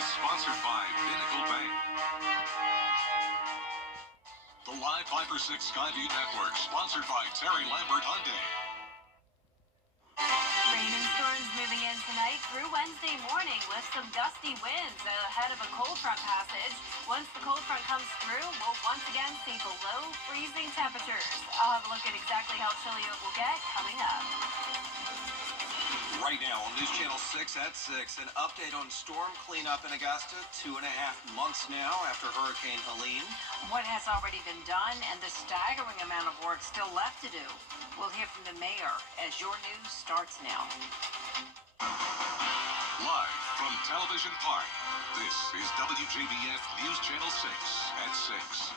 is sponsored by Pinnacle Bank. The Live Viper 6 Skyview Network, sponsored by Terry Lambert Hyundai. Rain and storms moving in tonight through Wednesday morning with some gusty winds ahead of a cold front passage. Once the cold front comes through, we'll once again see below freezing temperatures. I'll have a look at exactly how chilly it will get coming up. Right now on News Channel 6 at 6, an update on storm cleanup in Augusta, 2.5 months now after Hurricane Helene. What has already been done and the staggering amount of work still left to do. We'll hear from the mayor as your news starts now. Live from Television Park, this is WJBF News Channel 6 at 6.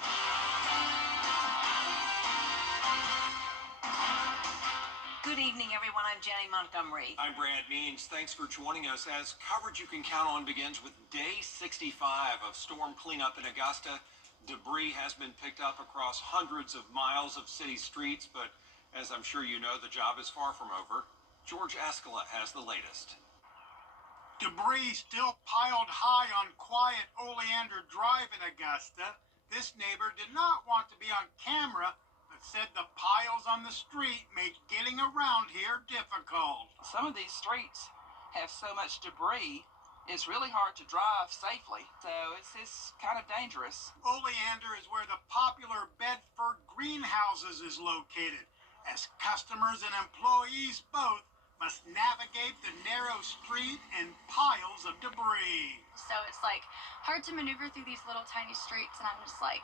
Good evening, everyone. I'm Jenny Montgomery. I'm Brad Means. Thanks for joining us as coverage you can count on begins with day 65 of storm cleanup in Augusta. Debris has been picked up across hundreds of miles of city streets, but as I'm sure you know, the job is far from over. George Escala has the latest. Debris still piled high on quiet Oleander Drive in Augusta. This neighbor did not want to be on camera, but said the piles on the street made getting around here difficult. Some of these streets have so much debris, it's really hard to drive safely. So it's kind of dangerous. Oleander is where the popular Bedford Greenhouses is located, as customers and employees both must navigate the narrow street and piles of debris. So it's like hard to maneuver through these little tiny streets, and I'm just like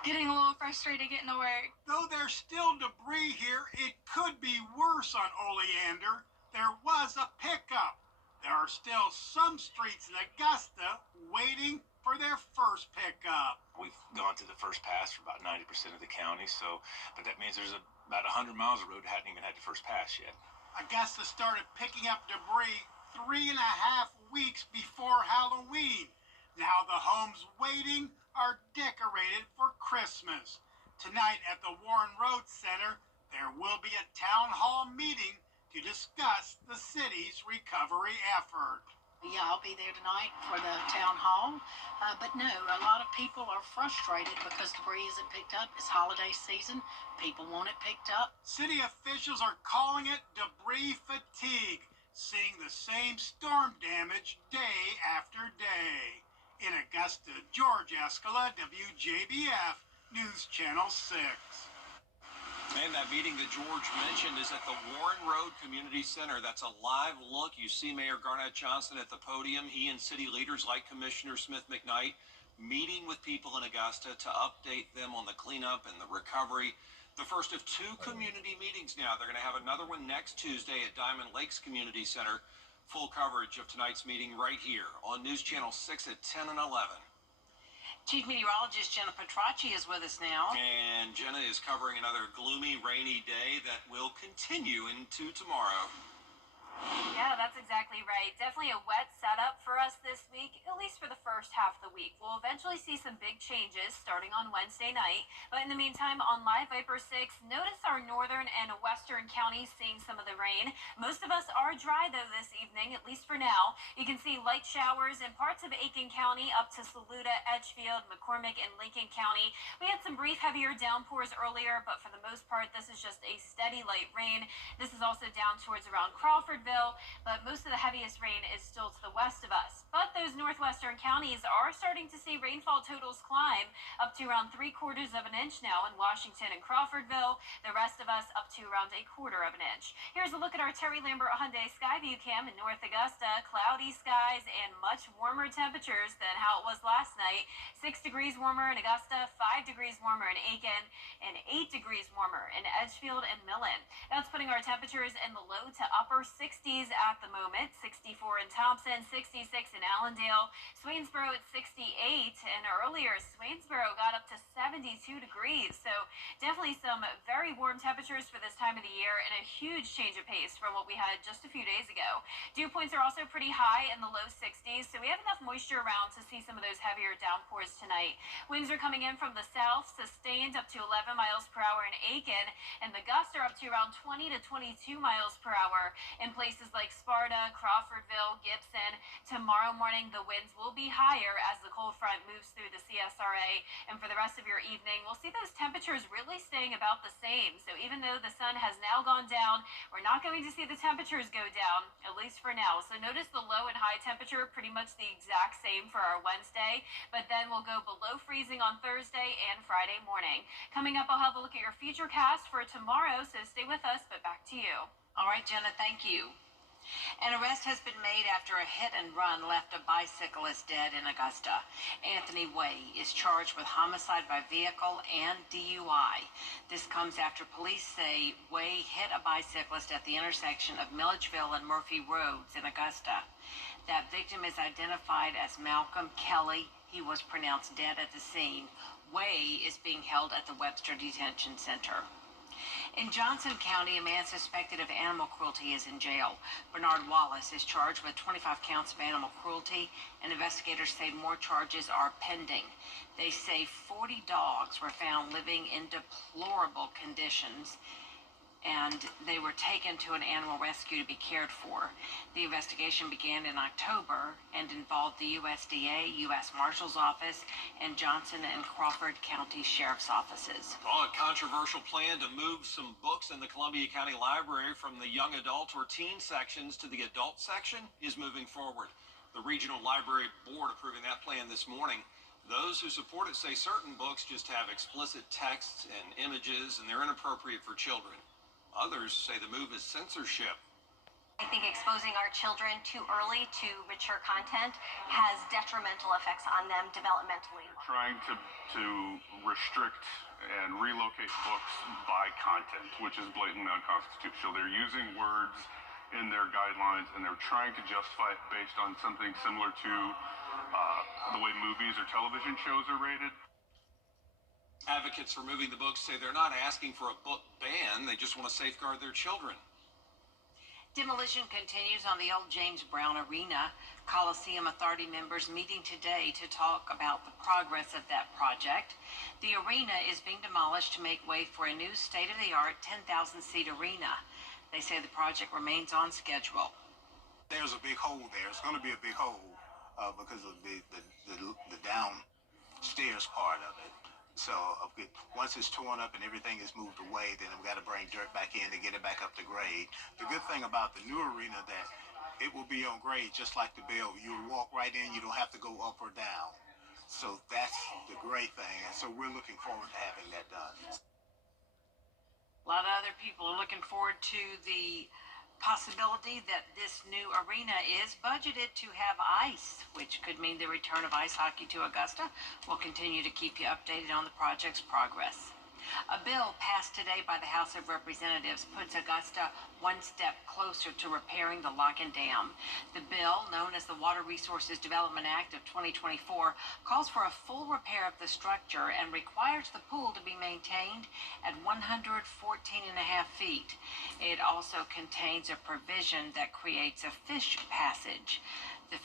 getting a little frustrated getting to work. Though there's still debris here, it could be worse on Oleander. There was a pickup. There are still some streets in Augusta waiting for their first pickup. We've gone to the first pass for about 90% of the county, but that means there's about 100 miles of road that hadn't even had the first pass yet. Augusta started picking up debris 3.5 weeks before Halloween. Now the homes waiting are decorated for Christmas. Tonight at the Warren Road Center, there will be a town hall meeting to discuss the city's recovery effort. Yeah, I'll be there tonight for the town hall. But no, a lot of people are frustrated because debris isn't picked up. It's holiday season. People want it picked up. City officials are calling it debris fatigue, seeing the same storm damage day after day. In Augusta, George Escala, WJBF, News Channel 6. And that meeting that George mentioned is at the Warren Road Community Center. That's a live look. You see Mayor Garnett Johnson at the podium. He and city leaders like Commissioner Smith McKnight meeting with people in Augusta to update them on the cleanup and the recovery. The first of two community meetings now. They're going to have another one next Tuesday at Diamond Lakes Community Center. Full coverage of tonight's meeting right here on News Channel 6 at 10 and 11. Chief Meteorologist Jenna Petracci is with us now. And Jenna is covering another gloomy, rainy day that will continue into tomorrow. Yeah, that's exactly right. Definitely a wet setup for us this week, at least for the first half of the week. We'll eventually see some big changes starting on Wednesday night. But in the meantime, on Live Viper 6, notice our northern and western counties seeing some of the rain. Most of us are dry, though, this evening, at least for now. You can see light showers in parts of Aiken County up to Saluda, Edgefield, McCormick, and Lincoln County. We had some brief heavier downpours earlier, but for the most part, this is just a steady light rain. This is also down towards around Crawfordville, but most of the heaviest rain is still to the west of us. But those northwestern counties are starting to see rainfall totals climb up to around 3/4 of an inch now in Washington and Crawfordville. The rest of us up to around 1/4 of an inch. Here's a look at our Terry Lambert Hyundai Skyview Cam in North Augusta. Cloudy skies and much warmer temperatures than how it was last night. 6 degrees warmer in Augusta, 5 degrees warmer in Aiken, and 8 degrees warmer in Edgefield and Millen. That's putting our temperatures in the low to upper 60s at the moment. 64 in Thompson, 66 in Allendale, Swainsboro at 68, and earlier Swainsboro got up to 72 degrees. So definitely some very warm temperatures for this time of the year and a huge change of pace from what we had just a few days ago. Dew points are also pretty high in the low 60s, so we have enough moisture around to see some of those heavier downpours tonight. Winds are coming in from the south, sustained up to 11 miles per hour in Aiken, and the gusts are up to around 20 to 22 miles per hour in places like Sparta, Crawfordville, Gibson. Tomorrow morning, the winds will be higher as the cold front moves through the CSRA, and for the rest of your evening, we'll see those temperatures really staying about the same. So even though the sun has now gone down, we're not going to see the temperatures go down, at least for now. So notice the low and high temperature pretty much the exact same for our Wednesday, but then we'll go below freezing on Thursday and Friday morning. Coming up, I'll have a look at your futurecast for tomorrow, so stay with us, but back to you. All right, Jenna, thank you. An arrest has been made after a hit and run left a bicyclist dead in Augusta. Anthony Way is charged with homicide by vehicle and DUI. This comes after police say Way hit a bicyclist at the intersection of Milledgeville and Murphy Roads in Augusta. That victim is identified as Malcolm Kelly. He was pronounced dead at the scene. Way is being held at the Webster Detention Center. In Johnson County, a man suspected of animal cruelty is in jail. Bernard Wallace is charged with 25 counts of animal cruelty, and investigators say more charges are pending. They say 40 dogs were found living in deplorable conditions, and they were taken to an animal rescue to be cared for. The investigation began in October and involved the USDA, U.S. Marshal's Office, and Johnson and Crawford County Sheriff's Offices. Well, a controversial plan to move some books in the Columbia County Library from the young adult or teen sections to the adult section is moving forward. The Regional Library Board approving that plan this morning. Those who support it say certain books just have explicit texts and images, and they're inappropriate for children. Others say the move is censorship. I think exposing our children too early to mature content has detrimental effects on them developmentally. Trying to restrict and relocate books by content, which is blatantly unconstitutional. They're using words in their guidelines, and they're trying to justify it based on something similar to the way movies or television shows are rated. Advocates for moving the books say they're not asking for a book ban, they just want to safeguard their children. Demolition continues on the old James Brown Arena. Coliseum Authority members meeting today to talk about the progress of that project. The arena is being demolished to make way for a new state-of-the-art 10,000-seat arena. They say the project remains on schedule. There's a big hole there. It's going to be a big hole because of the downstairs part of it. So once it's torn up and everything is moved away, then we've got to bring dirt back in to get it back up to grade. The good thing about the new arena that it will be on grade just like the Bell. You'll walk right in. You don't have to go up or down. So that's the great thing. And so we're looking forward to having that done. A lot of other people are looking forward to the possibility that this new arena is budgeted to have ice, which could mean the return of ice hockey to Augusta. We'll continue to keep you updated on the project's progress. A bill passed today by the House of Representatives puts Augusta one step closer to repairing the lock and dam. The bill, known as the Water Resources Development Act of 2024, calls for a full repair of the structure and requires the pool to be maintained at 114.5 feet. It also contains a provision that creates a fish passage. The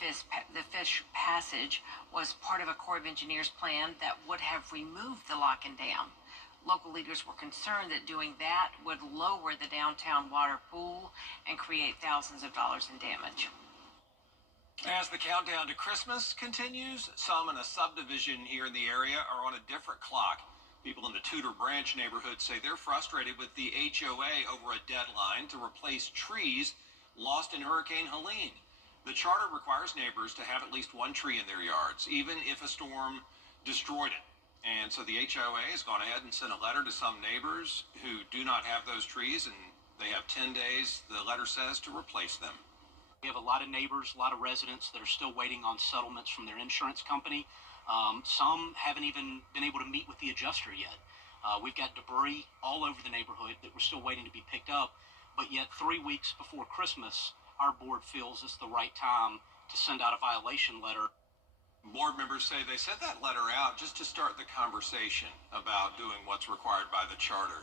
fish passage was part of a Corps of Engineers plan that would have removed the lock and dam. Local leaders were concerned that doing that would lower the downtown water pool and create thousands of dollars in damage. As the countdown to Christmas continues, some in a subdivision here in the area are on a different clock. People in the Tudor Branch neighborhood say they're frustrated with the HOA over a deadline to replace trees lost in Hurricane Helene. The charter requires neighbors to have at least one tree in their yards, even if a storm destroyed it. And so the HOA has gone ahead and sent a letter to some neighbors who do not have those trees, and they have 10 days, the letter says, to replace them. We have a lot of neighbors, a lot of residents that are still waiting on settlements from their insurance company. Some haven't even been able to meet with the adjuster yet. We've got debris all over the neighborhood that we're still waiting to be picked up, but yet 3 weeks before Christmas, our board feels it's the right time to send out a violation letter. Board members say they sent that letter out just to start the conversation about doing what's required by the charter.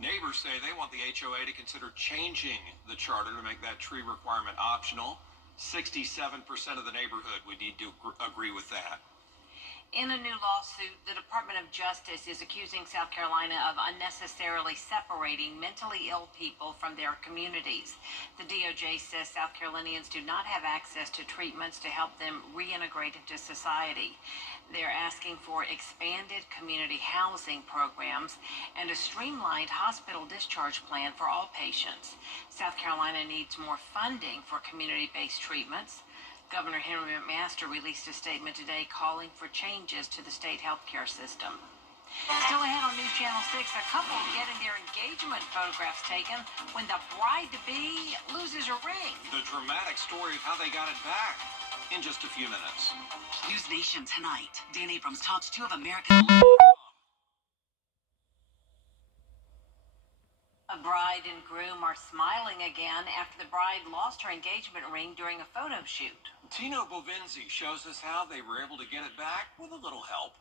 Neighbors say they want the HOA to consider changing the charter to make that tree requirement optional. 67% of the neighborhood would need to agree with that. In a new lawsuit, the Department of Justice is accusing South Carolina of unnecessarily separating mentally ill people from their communities. The DOJ says South Carolinians do not have access to treatments to help them reintegrate into society. They're asking for expanded community housing programs and a streamlined hospital discharge plan for all patients. South Carolina needs more funding for community-based treatments. Governor Henry McMaster released a statement today calling for changes to the state healthcare system. Still ahead on News Channel 6, a couple getting their engagement photographs taken when the bride-to-be loses her ring. The dramatic story of how they got it back in just a few minutes. News Nation tonight. Dan Abrams talks to of American. A bride and groom are smiling again after the bride lost her engagement ring during a photo shoot. Tino Bovinzi shows us how they were able to get it back with a little help.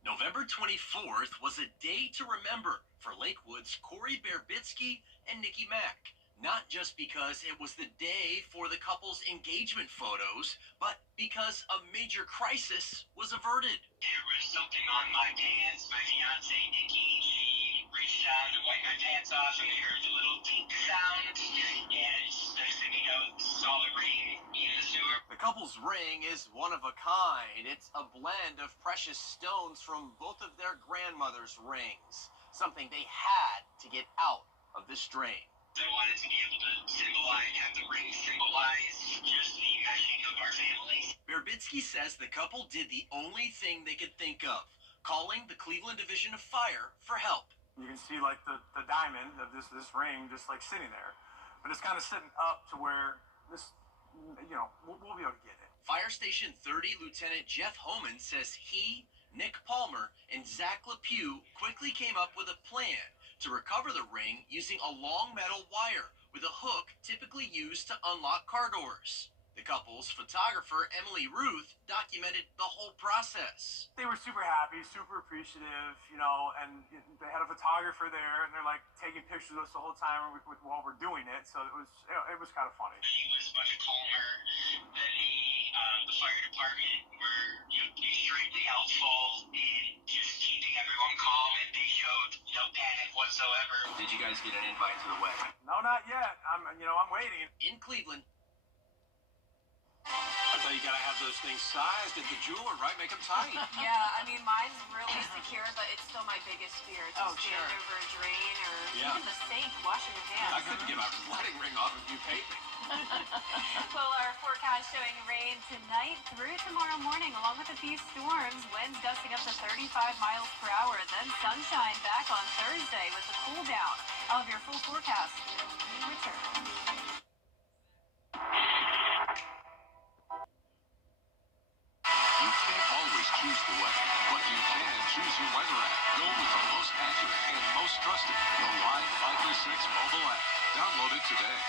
November 24th was a day to remember for Lakewood's Corey Berbitsky and Nikki Mack. Not just because it was the day for the couple's engagement photos, but because a major crisis was averted. There was something on my pants. My fiance, Nikki, she reached out to wipe my pants off, and we heard a little tink sound. And next thing we know, saw the ring in the sewer. The couple's ring is one of a kind. It's a blend of precious stones from both of their grandmother's rings, something they had to get out of this drain. I wanted to be able to have the ring symbolize just the meshing of our families. Berbitsky says the couple did the only thing they could think of, calling the Cleveland Division of Fire for help. You can see like the diamond of this ring just like sitting there, but it's kind of sitting up to where this, we'll be able to get it. Fire Station 30 Lieutenant Jeff Homan says he, Nick Palmer, and Zach LePew quickly came up with a plan to recover the ring using a long metal wire with a hook typically used to unlock car doors. The couple's photographer, Emily Ruth, documented the whole process. They were super happy, super appreciative, and they had a photographer there, and they're like taking pictures of us the whole time while we're doing it. So it was kind of funny. He was much calmer than the fire department were extremely helpful in just keeping everyone calm, and they showed no panic whatsoever. Did you guys get an invite to the wedding? No, not yet. I'm waiting. In Cleveland. I thought you gotta have those things sized at the jeweler, right? Make them tight. Yeah, I mean, mine's really secure, but it's still my biggest fear. To stand sure. over a drain or Yeah. even the sink, washing your hands. I couldn't give my wedding ring off if you paid me. Well, our forecast showing rain tonight through tomorrow morning, along with a few storms, winds gusting up to 35 miles per hour, then sunshine back on Thursday with a cool down. I'll have your full forecast when we return. You can't always choose the weather, but you can choose your weather app. Go with the most accurate and most trusted, the Live Viper 6 mobile app. Download it today.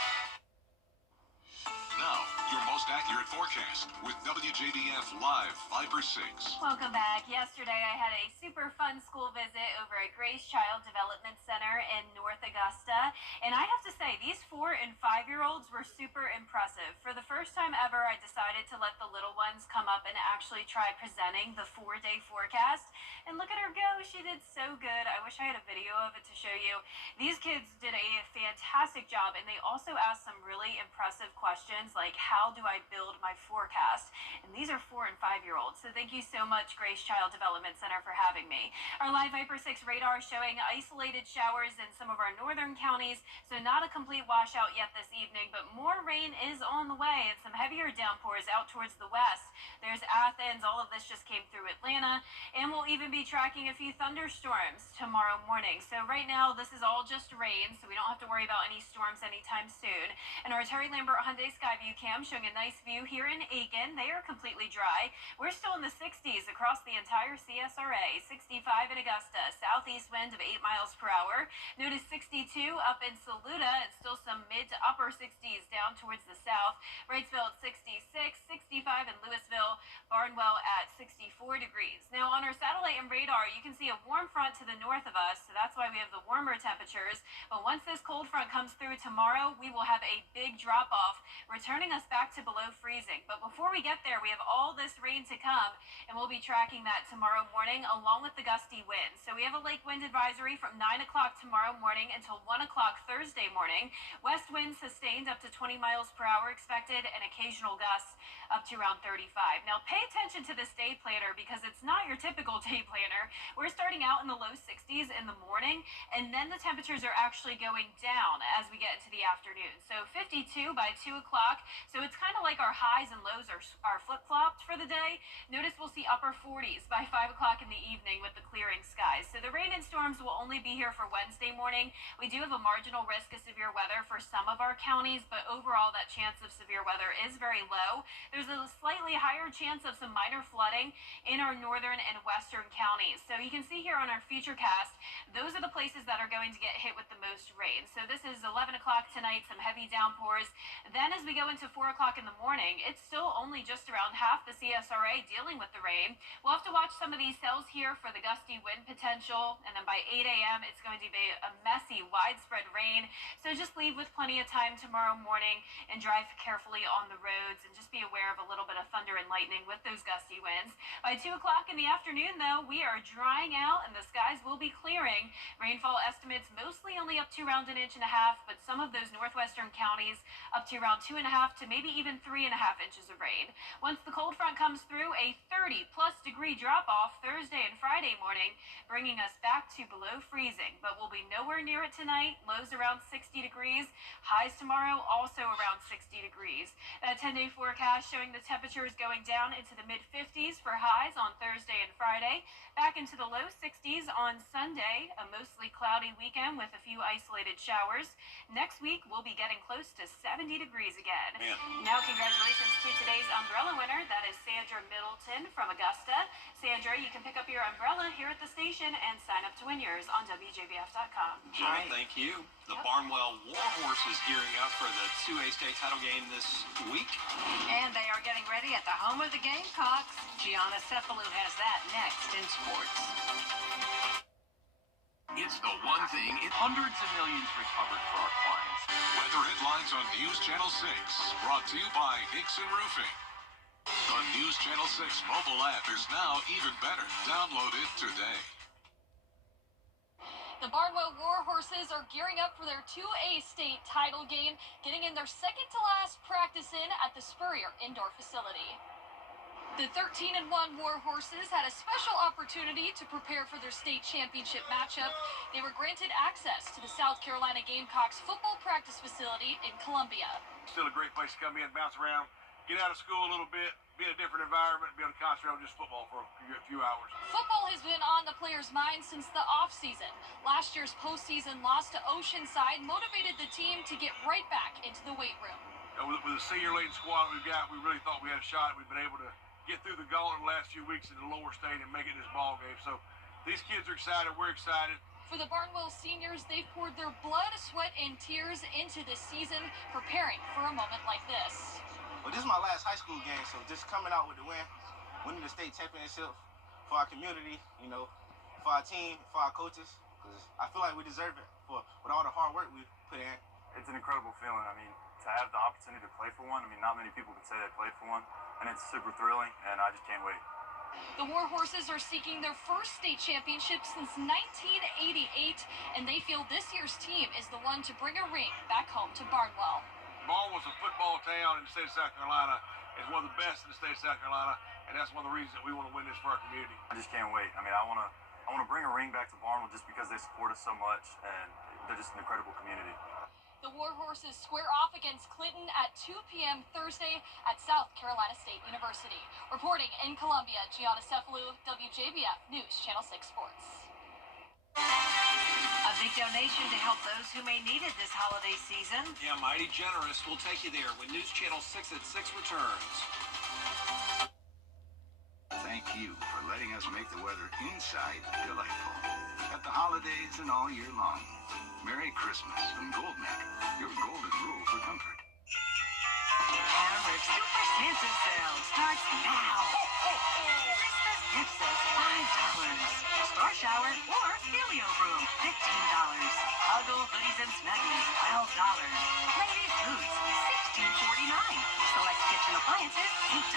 Now, your most accurate forecast with WJBF Live Viper 6. Welcome back. Yesterday, I had a super fun school visit over at Grace Child Development Center in North Augusta. And I have to say, these 4- and 5-year-olds were super impressive. For the first time ever, I decided to let the little ones come up and actually try presenting the 4-day forecast. And look at her go. She did so good. I wish I had a video of it to show you. These kids did a fantastic job, and they also asked some really impressive questions like, how do I build my forecast? And these are 4- and 5-year-olds. So thank you so much, Grace Child Development Center, for having me. Our Live Viper 6 radar showing isolated showers in some of our northern counties. So not a complete washout yet this evening, but more rain is on the way and some heavier downpours out towards the west. There's Athens. All of this just came through Atlanta. And we'll even be tracking a few thunderstorms tomorrow morning. So right now, this is all just rain, so we don't have to worry about any storms anytime soon. And our Terry Lambert Hyundai Skyview cam showing a nice view here in Aiken. They are completely dry. We're still in the 60s across the entire CSRA. 65 in Augusta. Southeast wind of 8 miles per hour. Notice 62 up in Saluda and still some mid to upper 60s down towards the south. Wrightsville at 66, 65 in Louisville, Barnwell at 64 degrees. Now on our satellite and radar, you can see a warm front to the north of us, so that's why we have the warmer temperatures. But once this cold front comes through tomorrow, we will have a big drop off, returning us back to below freezing. But before we get there, we have all this rain to come, and we'll be tracking that tomorrow morning along with the gusty winds. So we have a lake wind advisory from 9 o'clock tomorrow morning until 1 o'clock Thursday morning. West winds sustained up to 20 miles per hour expected, and occasional gusts up to around 35. Now pay attention to this day planner because it's not your typical day planner. We're starting out in the low 60s in the morning, and then the temperatures are actually going down as we get into the afternoon. So 52 by 2 o'clock. So it's kind of like our highs and lows are flip-flopped for the day. Notice we'll see upper 40s by 5 o'clock in the evening with the clearing skies. So the rain and storms will only be here for Wednesday morning. We do have a marginal risk of severe weather for some of our counties, but overall that chance of severe weather is very low. There's a slightly higher chance of some minor flooding in our northern and western counties. So you can see here on our futurecast, those are the places that are going to get hit with the most rain. So this is 11 o'clock tonight, some heavy downpours. Then as we go into 4 o'clock in the morning, it's still only just around half the CSRA dealing with the rain. We'll have to watch some of these cells here for the gusty wind potential. And then by 8 a.m., it's going to be a messy, widespread rain. So just leave with plenty of time tomorrow morning and drive carefully on the roads, and just be aware of a little bit of thunder and lightning with those gusty winds. By 2 o'clock in the afternoon, though, we are drying out and the skies will be clearing. Rainfall estimates mostly only up to around 1.5 inches, but some of those northwestern counties up to around 2.5 to maybe even 3.5 inches of rain. Once the cold front comes through, a 30-plus degree drop-off Thursday and Friday morning, bringing us back to below freezing. But we'll be nowhere near it tonight. Lows around 60 degrees. Highs tomorrow also around 60 degrees. That 10-day forecast showing the temperatures going down into the mid-50s for highs on Thursday and Friday. Back into the low 60s on Sunday. A mostly cloudy weekend with a few isolated showers. Next week, we'll be getting close to 70 degrees again. Man. Now, congratulations to today's umbrella winner. That is Sandra Middleton from Augusta. Sandra, you can pick up your umbrella here at the station and sign up to win yours on WJBF.com. Jenna, thank you. The Barnwell Warhorse is gearing up for the 2A state title game this week. And they are getting ready at the home of the Gamecocks. Gianna Cephalou has that next in sports. It's the one thing Hundreds of millions recovered for our clients. Weather headlines on News Channel 6, brought to you by Hickson Roofing. The News Channel 6 mobile app is now even better. Download it today. The Barnwell Warhorses are gearing up for their 2A state title game, getting in their second to last practice in at the Spurrier Indoor Facility. The 13-1 Warhorses had a special opportunity to prepare for their state championship matchup. They were granted access to the South Carolina Gamecocks football practice facility in Columbia. Still a great place to come in, bounce around, get out of school a little bit, be in a different environment, be able to concentrate on just football for a few hours. Football has been on the players' minds since the offseason. Last year's postseason loss to Oceanside motivated the team to get right back into the weight room. With the senior-laden squad we've got, we really thought we had a shot. We've been able to get through the gauntlet the last few weeks in the lower state and make it this ball game. So these kids are excited. We're excited. For the Barnwell seniors, they've poured their blood, sweat, and tears into this season, preparing for a moment like this. Well, this is my last high school game, so just coming out with the win, winning the state championship for our community, for our team, for our coaches, because I feel like we deserve it with all the hard work we put in. It's an incredible feeling. I mean, to have the opportunity to play for one, not many people can say they played for one, and it's super thrilling, and I just can't wait. The Warhorses are seeking their first state championship since 1988, and they feel this year's team is the one to bring a ring back home to Barnwell. Barnwell's a football town in the state of South Carolina. It's one of the best in the state of South Carolina, and that's one of the reasons that we want to win this for our community. I just can't wait. I want to bring a ring back to Barnwell just because they support us so much, and they're just an incredible community. The Warhorses square off against Clinton at 2 p.m. Thursday at South Carolina State University. Reporting in Columbia, Gianna Cephalou, WJBF News Channel 6 Sports. A big donation to help those who may need it this holiday season. Yeah, Mighty Generous. We'll take you there when News Channel 6 at 6 returns. Thank you for letting us make the weather inside delightful. At the holidays and all year long. Merry Christmas from Goldneck, your golden rule for comfort. Our Super Santa sale starts now. shower or filio room, $15. Huggle, hoodies, and snuggies, $12. Ladies' boots, $16.49. Select kitchen appliances, $8.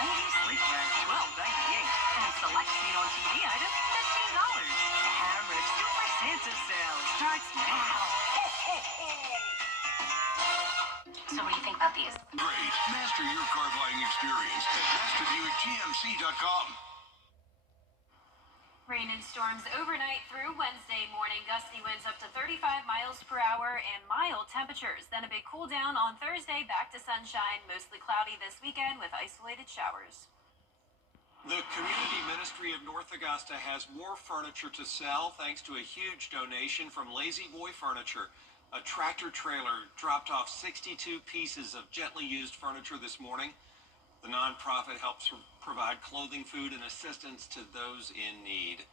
Ladies' sleepwear, $12.98. And select seen on TV items, $15. Hammer Super Santa sale starts now. So what do you think about these? Great. Master your car buying experience at masterbuickgmc.com. Rain and storms overnight through Wednesday morning. Gusty winds up to 35 miles per hour and mild temperatures. Then a big cool down on Thursday, back to sunshine. Mostly cloudy this weekend with isolated showers. The Community Ministry of North Augusta has more furniture to sell thanks to a huge donation from Lazy Boy Furniture. A tractor trailer dropped off 62 pieces of gently used furniture this morning. The nonprofit helps provide clothing, food, and assistance to those in need.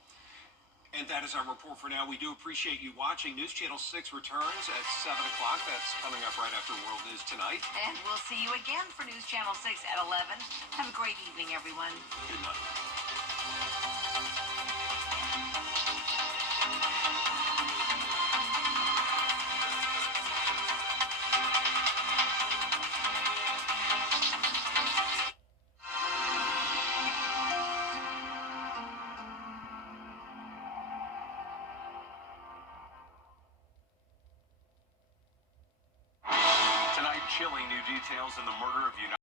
And that is our report for now. We do appreciate you watching. News Channel 6 returns at 7 o'clock. That's coming up right after World News Tonight. And we'll see you again for News Channel 6 at 11. Have a great evening, everyone. Good night. Tonight, chilling new details in the murder of United